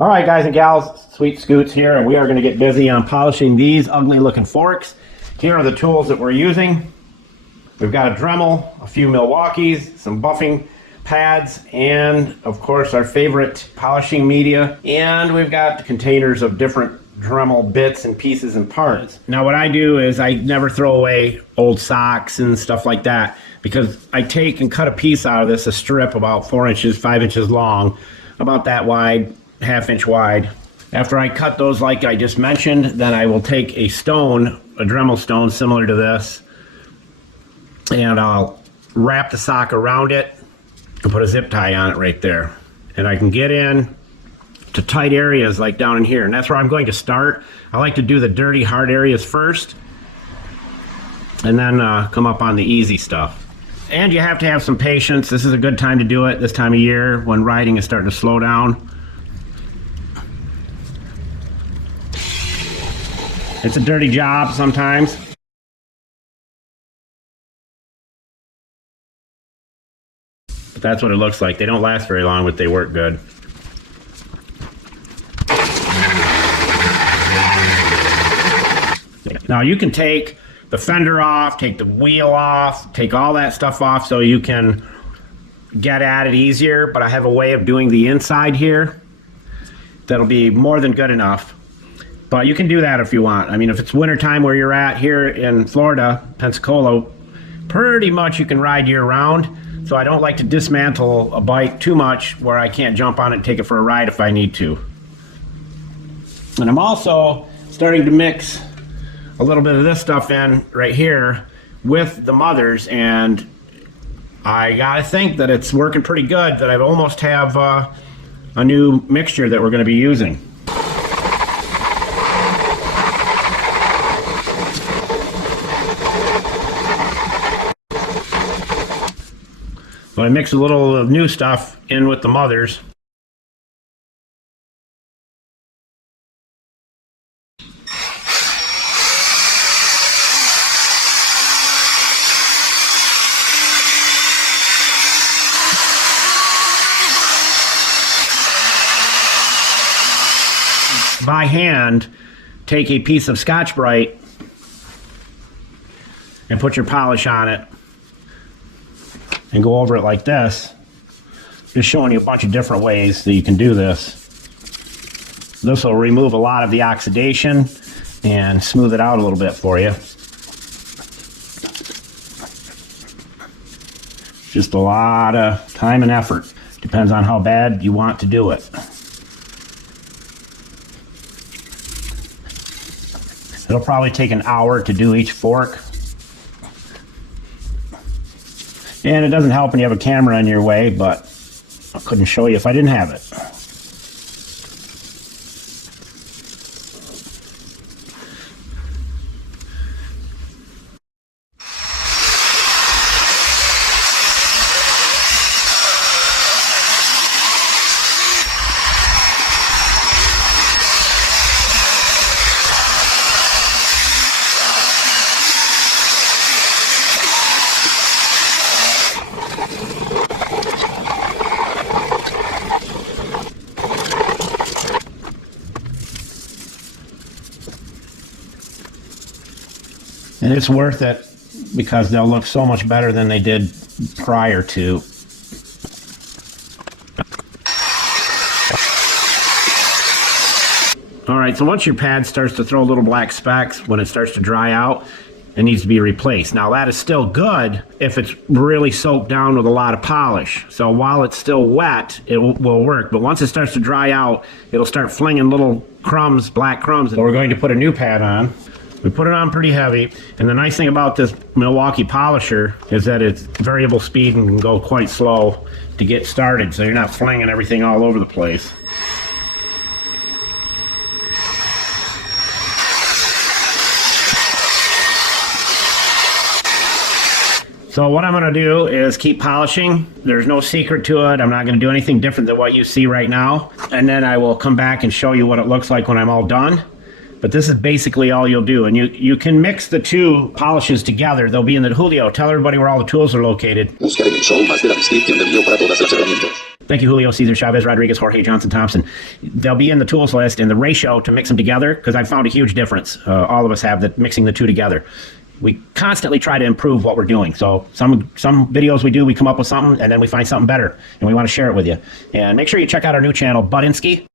All right, guys and gals, Sweet Scoots here, and we are going to get busy on polishing these ugly looking forks. Here are the tools that we're using. We've got a Dremel, a few Milwaukees, some buffing pads, and of course our favorite polishing media. And we've got containers of different Dremel bits and pieces and parts. Now what I do is I never throw away old socks and stuff like that, because I take and cut a piece out of this, a strip about 4 inches, 5 inches long, about that wide, half-inch wide. After I cut those like I just mentioned, then I will take a stone, a Dremel stone similar to this, and I'll wrap the sock around it and put a zip tie on it right there. And I can get in to tight areas like down in here, and that's where I'm going to start. I like to do the dirty, hard areas first, and then come up on the easy stuff. And you have to have some patience. This is a good time to do it this time of year when riding is starting to slow down. It's a dirty job sometimes. But that's what it looks like. They don't last very long, but they work good. Now you can take the fender off, take the wheel off, take all that stuff off so you can get at it easier, but I have a way of doing the inside here that'll be more than good enough. But you can do that if you want. I mean, if it's wintertime where you're at here in Florida, Pensacola, pretty much you can ride year round. So I don't like to dismantle a bike too much where I can't jump on it and take it for a ride if I need to. And I'm also starting to mix a little bit of this stuff in right here with the mothers, and I gotta think that it's working pretty good, that I almost have a new mixture that we're gonna be using. So I mix a little of new stuff in with the mothers. By hand, take a piece of Scotch-Brite and put your polish on it and go over it like this. Just showing you a bunch of different ways that you can do this. This will remove a lot of the oxidation and smooth it out a little bit for you. Just a lot of time and effort. Depends on how bad you want to do it. It'll probably take an hour to do each fork. And it doesn't help when you have a camera in your way, but I couldn't show you if I didn't have it. And it's worth it because they'll look so much better than they did prior to. All right, so once your pad starts to throw little black specks, when it starts to dry out, it needs to be replaced. Now that is still good if it's really soaked down with a lot of polish. So while it's still wet, it will work. But once it starts to dry out, it'll start flinging little crumbs, black crumbs. So we're going to put a new pad on. We put it on pretty heavy, and the nice thing about this Milwaukee polisher is that it's variable speed and can go quite slow to get started, so you're not flinging everything all over the place. So what I'm going to do is keep polishing. There's no secret to it. I'm not going to do anything different than what you see right now, and then I will come back and show you what it looks like when I'm all done. But this is basically all you'll do. And you can mix the two polishes together. They'll be in the Julio. Tell everybody where all the tools are located. Busca en el show más de la descripción del video para todas las herramientas. Thank you, Julio, Cesar, Chavez, Rodriguez, Jorge, Johnson, Thompson. They'll be in the tools list, and the ratio to mix them together, because I've found a huge difference. All of us have that mixing the two together. We constantly try to improve what we're doing. So some videos we do, we come up with something, and then we find something better, and we want to share it with you. And make sure you check out our new channel, Budinsky.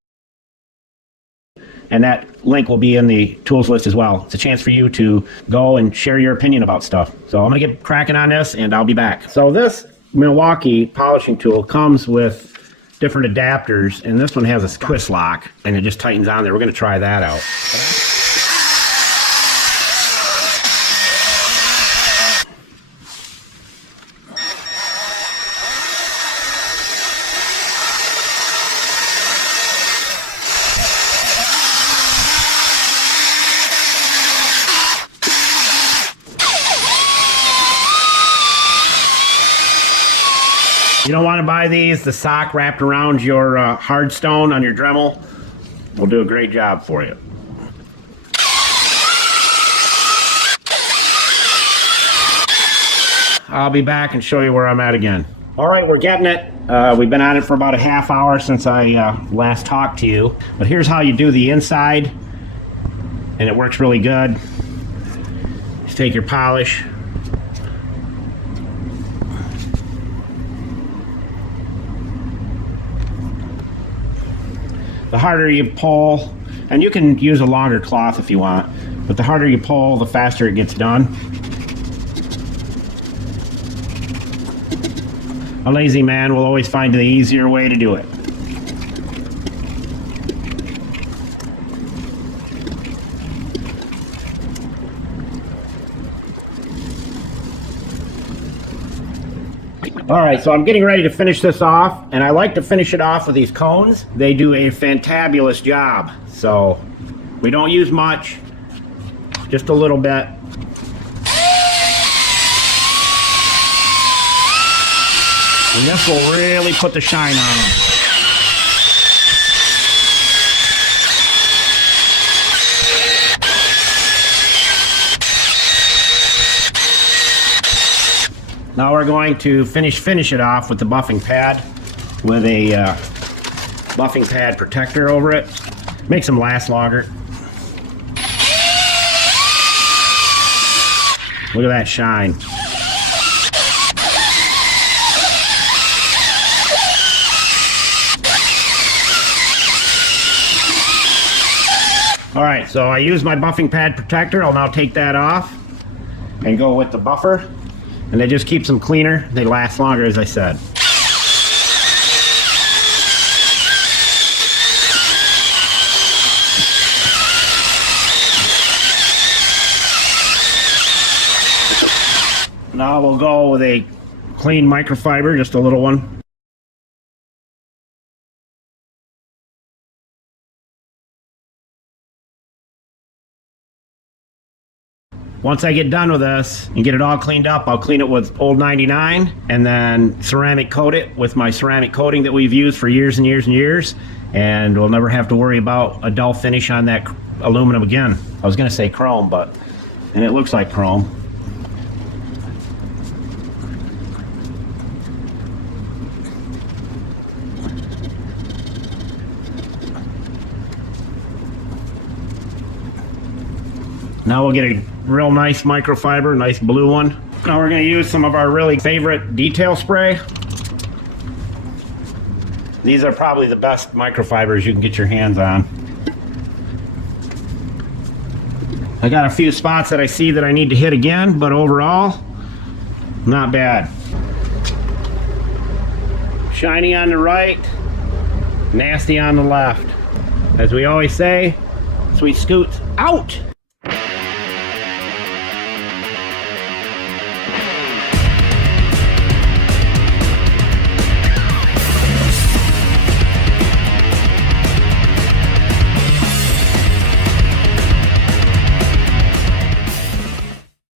And that link will be in the tools list as well. It's a chance for you to go and share your opinion about stuff. So I'm going to get cracking on this, and I'll be back. So this Milwaukee polishing tool comes with different adapters, and this one has a twist lock, and it just tightens on there. We're going to try that out. You don't want to buy these, the sock wrapped around your hard stone on your Dremel will do a great job for you. I'll be back and show you where I'm at again. All right, we're getting it. We've been on it for about a half hour since I last talked to you. But here's how you do the inside, and it works really good. Just take your polish. The harder you pull, and you can use a longer cloth if you want, but the harder you pull, the faster it gets done. A lazy man will always find the easier way to do it. All right, so I'm getting ready to finish this off, and I like to finish it off with these cones. They do a fantabulous job. So we don't use much, just a little bit. And this will really put the shine on them. Now we're going to finish it off with the buffing pad, with a buffing pad protector over it. Makes them last longer. Look at that shine. All right, so I use my buffing pad protector. I'll now take that off and go with the buffer. And it just keeps them cleaner. They last longer, as I said. Now we'll go with a clean microfiber, just a little one. Once I get done with this and get it all cleaned up, I'll clean it with Old 99 and then ceramic coat it with my ceramic coating that we've used for years and years and years. And we'll never have to worry about a dull finish on that aluminum again. I was gonna say chrome, and it looks like chrome. Now we'll get a real nice microfiber, nice blue one. Now we're going to use some of our really favorite detail spray. These are probably the best microfibers you can get your hands on. I got a few spots that I see that I need to hit again, but overall, not bad. Shiny on the right, nasty on the left. As we always say, Sweet Scoots out!